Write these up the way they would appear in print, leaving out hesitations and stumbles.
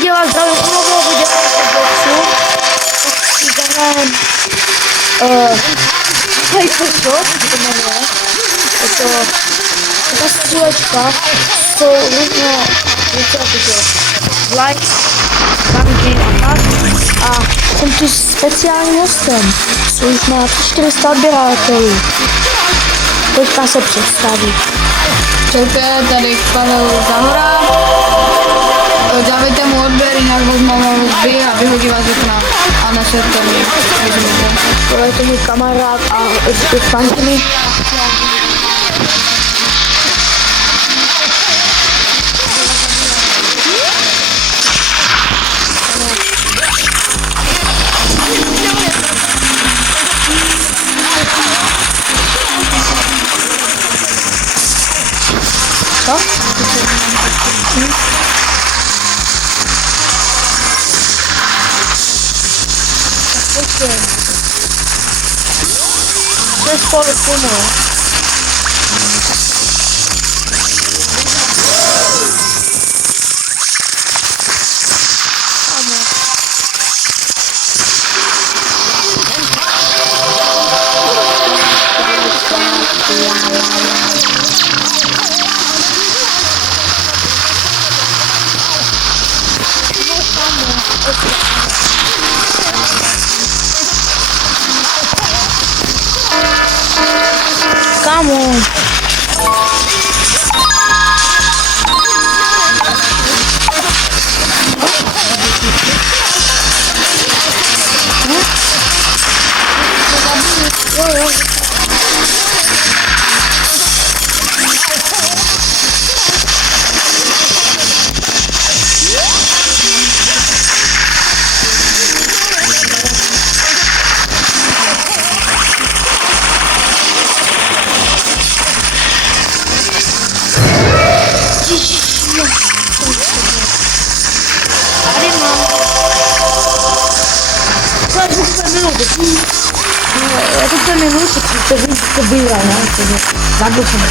viděla, zdravím omlouvou, viděla jsem boxu. Si zahrajem Hypershot, to jmenuje. Je to ta střílečka, jsou různé věci, jakože light, tanky a tak. A jsem tu speciálním hostem, co už má 400 odběratelů. Teďka se představí. Čauke, tady Pavel Zahora. Dávejte mu odběr, jinak vezmeme vy a vyhodí vás z okna a nesete mi. To je to můj kamarád a panky mi. Co? To je spolu filmu. Come on. Я тут минуту, что ты что было, заглушено.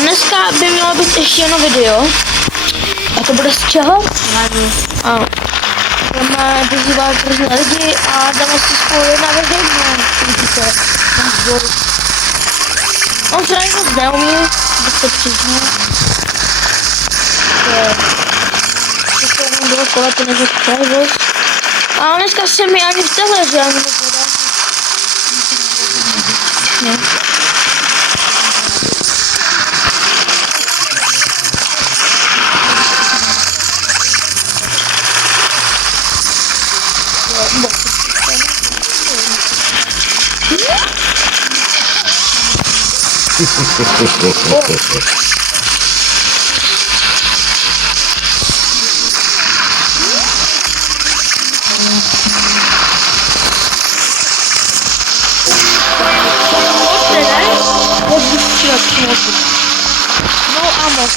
Dneska by mělo být ještě jedno video. A to bude z čeho? Ano. Budeme vyzývat různé lidi a dáme si spolu jedna veřejně. Vidíte, ten zbor. On se ani moc neumí, když se přizná. To jsou bylo koleto nebo skvělé. A dneska se mi ani v téhle hře ani moc nedá. Ne. No amo.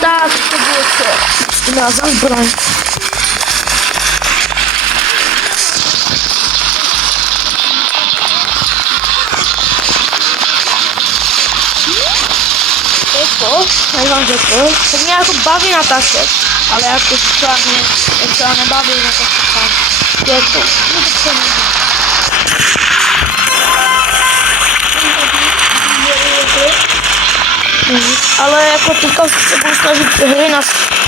Tak, to było to. Znalazłam broń. Jak vám řekl, to mě jako baví natáčet, ale jako třeba nebaví natáčet. Je to, ale jako teďka se budu snažit hry na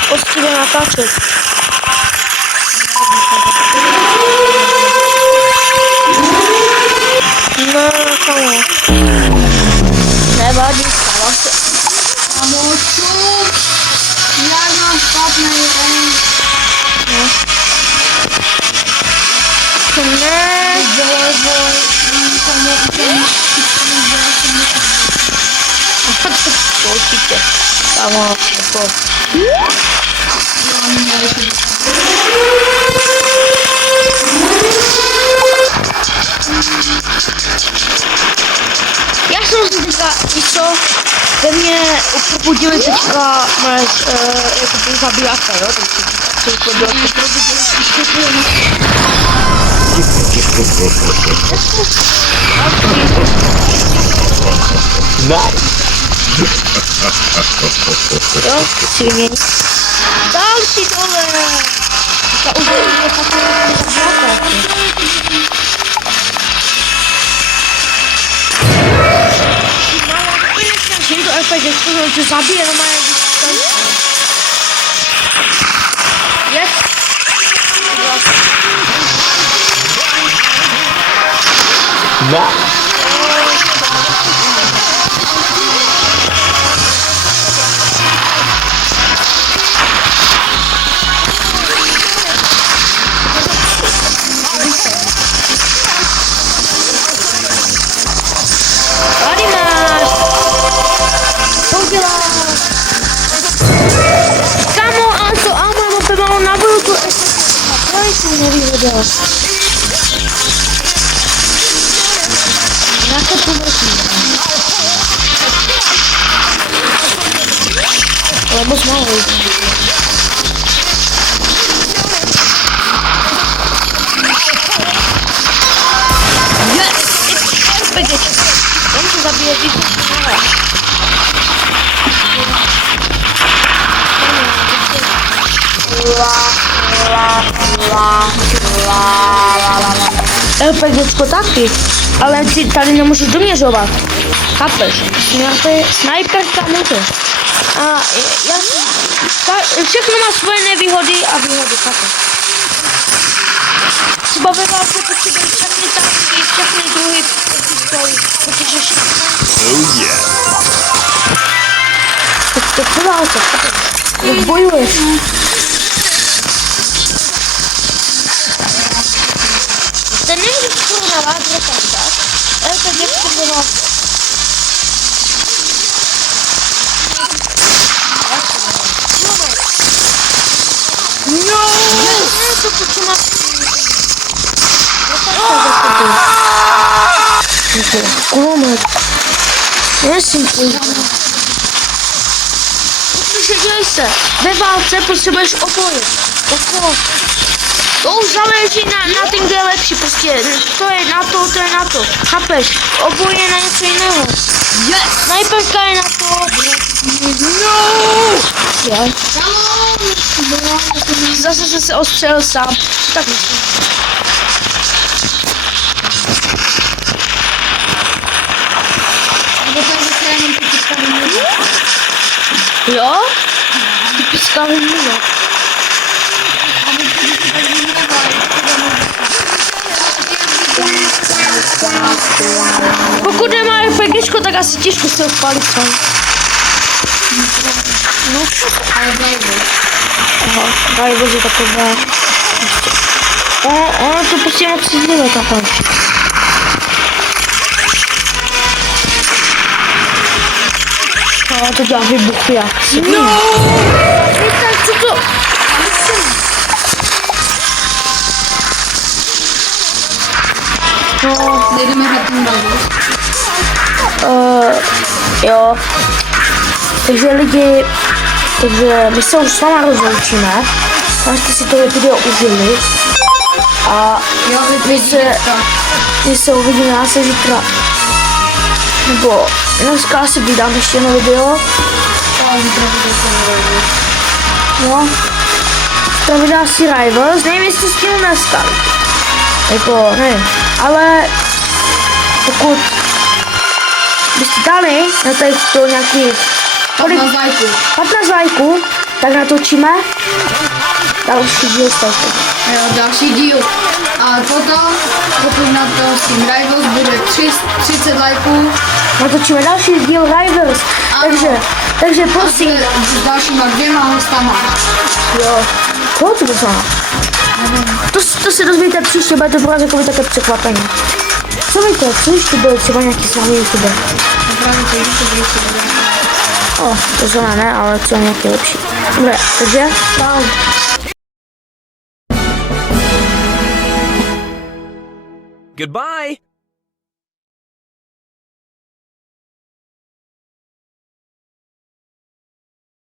poctivě natáčet. Ne, kamo. Nevadí, stalo se. Kamočku, jak máš špatný den? Ne. Určitě. Kamo, jako. Já jsem si říkal, víš co, ve mně probudili teďka moje jako zabíjáka, jo, takže to bylo to probudili. Jo, si vymění. Další dole. Ta už je taková zabíjáka. Že to RPG, to zabije normálně. Yes. No. Tady máš. Co děláš? Kamo, ale to Alma pevalo na velkou. To jsem nevyhodil. Já to povrtím. Ale moc málo. Yes! RPG. On to zabije víc. RPGčko taky, ale ty tady nemůžeš doměřovat. Chápeš? Snajperka může. A všechno má svoje nevýhody a výhody, chápeš? Třeba ve válce potřebuješ všechny tanky, všechny druhy pistolí, protože Oh yeah. to je válce, chápeš? Jak bojuješ. Ten nevím, skoro na vás řekám, ale to je v válce. No! Ne, to poču má... Kulomet. Nesím půjdu. Protože dělej se, ve válce potřebuješ oboje. Jako... To už záleží na tím, kde je lepší, prostě to je na to, chápeš? Oboje je na něco jiného. Yes! Snajperka je na to. No! Yes. Zase se ostřelil sám. Tak myslím. Jo? Typická výměna. Pokud nemá RPGčko, tak asi těžko se odpálit sám. No, Ale Bible. aha, Bible je takové. Ono to prostě moc cizlivé takhle. No, to dělá vybuchy jak si. No! Tak co to? No, Jdeme hrát ten Bible. jo. Takže lidi, my se už s váma rozloučíme. Máte si tohle video užili. A Jo, my se uvidíme asi zítra. Nebo dneska asi vydám ještě jedno video. No. Zítra vydá asi Rivals, nevím jestli stihnu dneska. Jako, nevím. Ale pokud byste dali na tady to nějaký 15 lajků. 15 lajků, tak natočíme další díl z toho. Jo, další díl. A A potom, pokud na to s tím Rivals bude 30 lajků, natočíme další díl Rivals. Takže prosím. s dalšíma 2 hostama. Jo. Koho to bylo? To se dozvíte příště, bude to pro vás jako také překvapení. Co víte, co ještě bude třeba nějaký slavný youtuber? Právě to YouTube. To zrovna ne, ale co nějaký lepší. Dobré, takže čau. Goodbye.